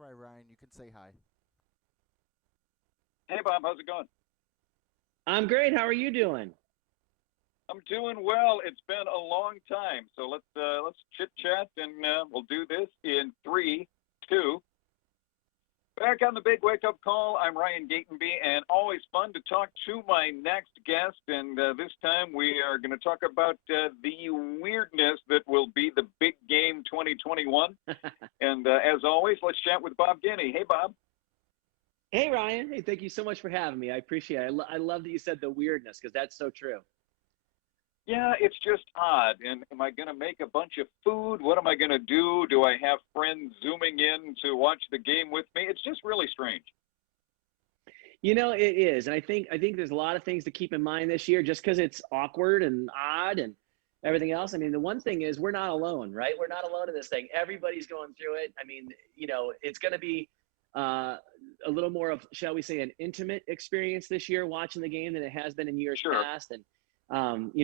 All right, Ryan, you can say hi. Hey Bob, how's it going? I'm great. How are you doing? I'm doing well. It's been a long time, so let's chit chat and we'll do this in three, two. Back on the big wake up call. I'm Ryan Gatenby, and always fun to talk to my next guest. And this time we are going to talk about the weirdness that will be the big game 2021. And as always, let's chat with Bob Guiney. Hey Bob. Hey, Ryan. Hey, thank you so much for having me. I appreciate it. I love that you said the weirdness because that's so true. Yeah, it's just odd. And am I going to make a bunch of food? What am I going to do? Do I have friends zooming in to watch the game with me? It's just really strange. It is, and I think there's a lot of things to keep in mind this year, just because it's awkward and odd and everything else. I mean, the one thing is we're not alone, right? We're not alone in this thing. Everybody's going through it. I mean, it's going to be uh, a little more of, shall we say, an intimate experience this year watching the game than it has been in years Sure. past. And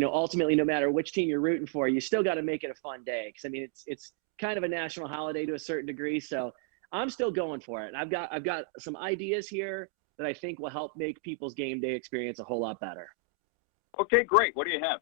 ultimately, no matter which team you're rooting for, you still got to make it a fun day. Because I mean, it's kind of a national holiday to a certain degree. So I'm still going for it. And I've got some ideas here that I think will help make people's game day experience a whole lot better. Okay, great. What do you have?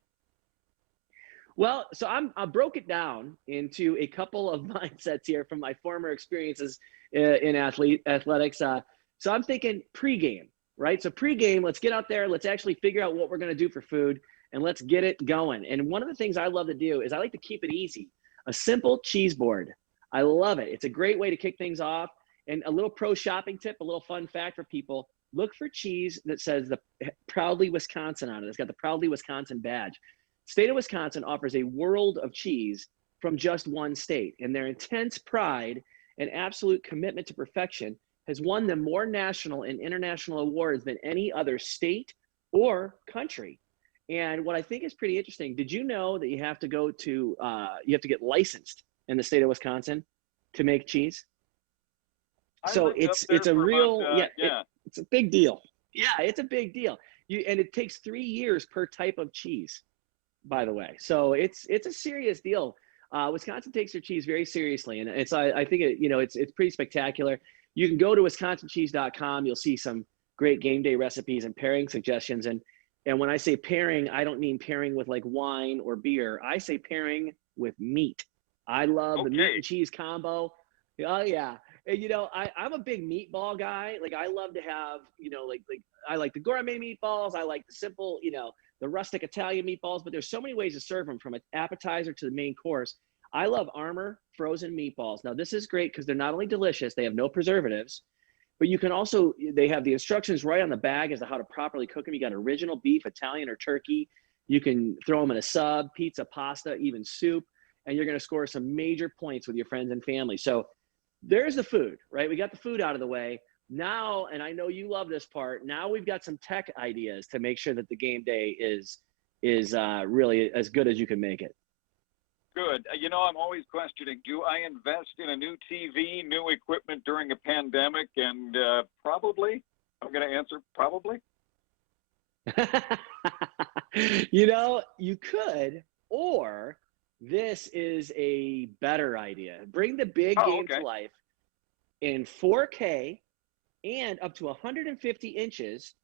Well, so I broke it down into a couple of mindsets here from my former experiences in athletics. So I'm thinking pregame, right? So pregame, let's get out there, let's actually figure out what we're going to do for food, and let's get it going. And one of the things I love to do is I like to keep it easy. A simple cheese board. I love it. It's a great way to kick things off. And a little pro shopping tip, a little fun fact for people: look for cheese that says the proudly Wisconsin on it. It's got the proudly Wisconsin badge. State of Wisconsin offers a world of cheese from just one state, and their intense pride and absolute commitment to perfection has won them more national and international awards than any other state or country. And what I think is pretty interesting, did you know that you have to get licensed in the state of Wisconsin to make cheese? I So lived up it's there a for about, real, yeah. it's a big deal. Yeah, it's a big deal. And it takes 3 years per type of cheese, by the way. So it's a serious deal. Wisconsin takes their cheese very seriously, and I think it's pretty spectacular. You can go to wisconsincheese.com. You'll see some great game day recipes and pairing suggestions. And when I say pairing, I don't mean pairing with like wine or beer. I say pairing with meat. I love the meat Okay. and cheese combo. Oh yeah. And, I'm a big meatball guy. Like I love to have, like I like the gourmet meatballs. I like the simple, the rustic Italian meatballs, but there's so many ways to serve them from an appetizer to the main course. I love Armor frozen meatballs. Now this is great because they're not only delicious, they have no preservatives, but you can also, they have the instructions right on the bag as to how to properly cook them. You got original beef, Italian, or turkey. You can throw them in a sub, pizza, pasta, even soup, and you're going to score some major points with your friends and family. So there's the food, right? We got the food out of the way. Now, and I know you love this part, now we've got some tech ideas to make sure that the game day is really as good as you can make it. Good. I'm always questioning, do I invest in a new TV, new equipment during a pandemic? And probably, I'm going to answer probably. You could, or this is a better idea. Bring the big Oh, game to okay. life in 4K and up to 150 inches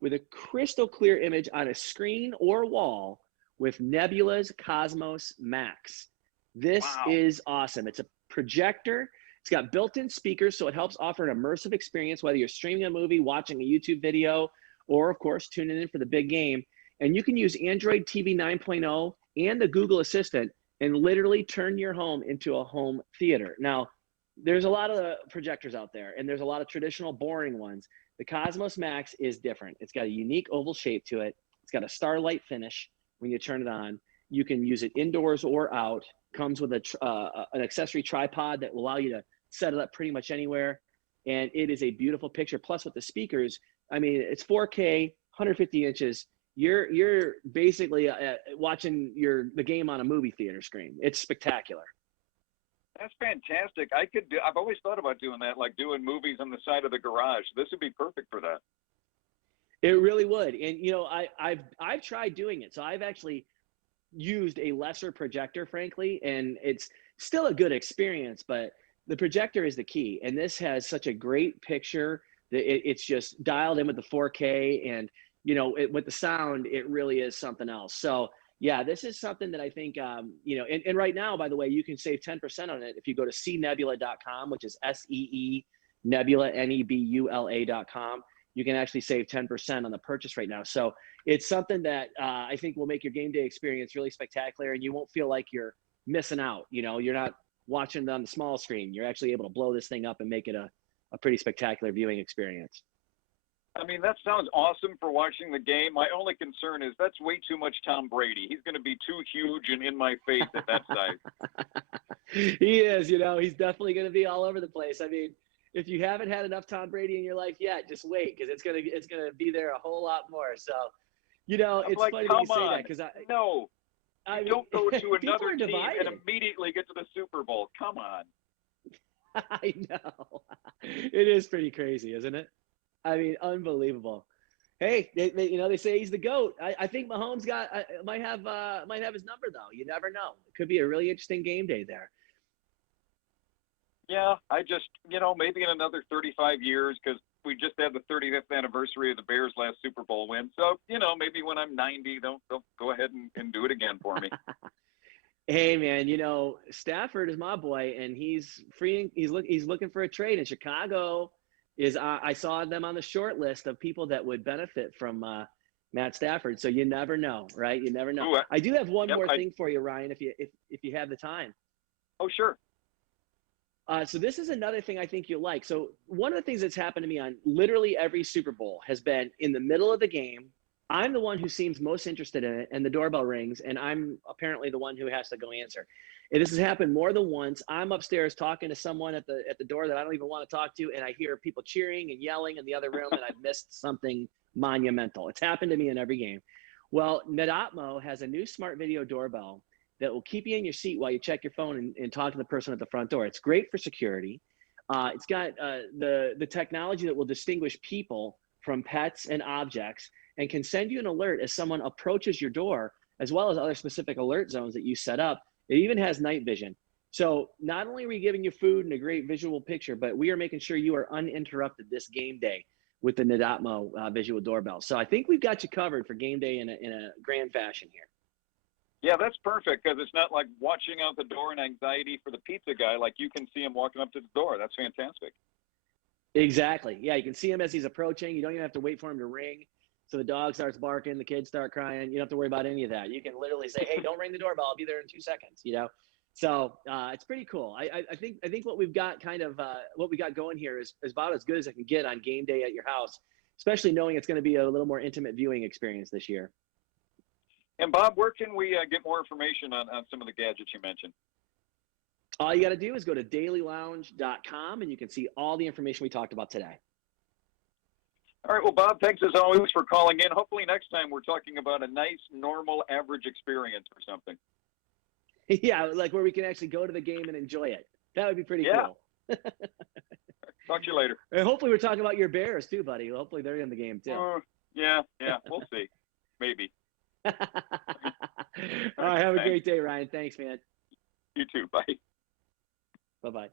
with a crystal clear image on a screen or wall with Nebula's Cosmos Max. This Wow. is awesome. It's a projector. It's got built-in speakers, so it helps offer an immersive experience, whether you're streaming a movie, watching a YouTube video, or of course, tuning in for the big game. And you can use Android TV 9.0 and the Google Assistant and literally turn your home into a home theater. Now, there's a lot of projectors out there, and there's a lot of traditional boring ones. The Cosmos Max is different. It's got a unique oval shape to it. It's got a starlight finish when you turn it on. You can use it indoors or out. Comes with an accessory tripod that will allow you to set it up pretty much anywhere. And it is a beautiful picture. Plus, with the speakers, I mean, it's 4K, 150 inches. You're basically watching the game on a movie theater screen. It's spectacular. That's fantastic. I've always thought about doing that, like doing movies on the side of the garage. This would be perfect for that. It really would. And I've tried doing it. So I've actually used a lesser projector, frankly, and it's still a good experience. But the projector is the key, and this has such a great picture that it's just dialed in with the 4K, and with the sound, it really is something else. So yeah, this is something that I think, and right now, by the way, you can save 10% on it if you go to cnebula.com, which is SEE Nebula, NEBULA.com. You can actually save 10% on the purchase right now. So it's something that I think will make your game day experience really spectacular, and you won't feel like you're missing out. You're not watching it on the small screen. You're actually able to blow this thing up and make it a pretty spectacular viewing experience. I mean, that sounds awesome for watching the game. My only concern is that's way too much Tom Brady. He's going to be too huge and in my face at that size. He is, he's definitely going to be all over the place. I mean, if you haven't had enough Tom Brady in your life yet, just wait, because it's gonna be there a whole lot more. So, it's like, funny that you say that, because I mean, don't go to another team divided. and immediately get to the Super Bowl. Come on. I know. It is pretty crazy, isn't it? I mean, unbelievable. Hey, they say he's the GOAT. I think Mahomes might have his number, though. You never know. It could be a really interesting game day there. Yeah, I just, maybe in another 35 years, because we just had the 35th anniversary of the Bears' last Super Bowl win. So, maybe when I'm 90, they'll go ahead and do it again for me. Hey, man, Stafford is my boy, and he's free. He's looking for a trade in Chicago. I saw them on the short list of people that would benefit from Matt Stafford. So you never know, right? You never know. Ooh, I do have one more thing for you, Ryan, if you have the time. Oh, sure. So this is another thing I think you'll like. So one of the things that's happened to me on literally every Super Bowl has been in the middle of the game. I'm the one who seems most interested in it, and the doorbell rings, and I'm apparently the one who has to go answer. And this has happened more than once. I'm upstairs talking to someone at the door that I don't even want to talk to, and I hear people cheering and yelling in the other room, and I've missed something monumental. It's happened to me in every game. Well, Netatmo has a new smart video doorbell that will keep you in your seat while you check your phone and talk to the person at the front door. It's great for security. It's got the technology that will distinguish people from pets and objects, and can send you an alert as someone approaches your door, as well as other specific alert zones that you set up. It even has night vision. So not only are we giving you food and a great visual picture, but we are making sure you are uninterrupted this game day with the Netatmo visual doorbell. So I think we've got you covered for game day in a grand fashion here. Yeah, that's perfect, because it's not like watching out the door and anxiety for the pizza guy. Like, you can see him walking up to the door. That's fantastic. Exactly. Yeah, you can see him as he's approaching. You don't even have to wait for him to ring. So the dog starts barking, the kids start crying. You don't have to worry about any of that. You can literally say, "Hey, don't ring the doorbell. I'll be there in 2 seconds." So it's pretty cool. I think what we've got what we got going here is about as good as it can get on game day at your house, especially knowing it's going to be a little more intimate viewing experience this year. And Bob, where can we get more information on some of the gadgets you mentioned? All you got to do is go to dailylounge.com, and you can see all the information we talked about today. All right. Well, Bob, thanks as always for calling in. Hopefully next time we're talking about a nice, normal, average experience or something. Yeah, like where we can actually go to the game and enjoy it. That would be pretty cool. Talk to you later. And hopefully we're talking about your Bears too, buddy. Hopefully they're in the game too. Yeah. We'll see. Maybe. All right. Have a great day, Ryan. Thanks, man. You too. Bye. Bye-bye.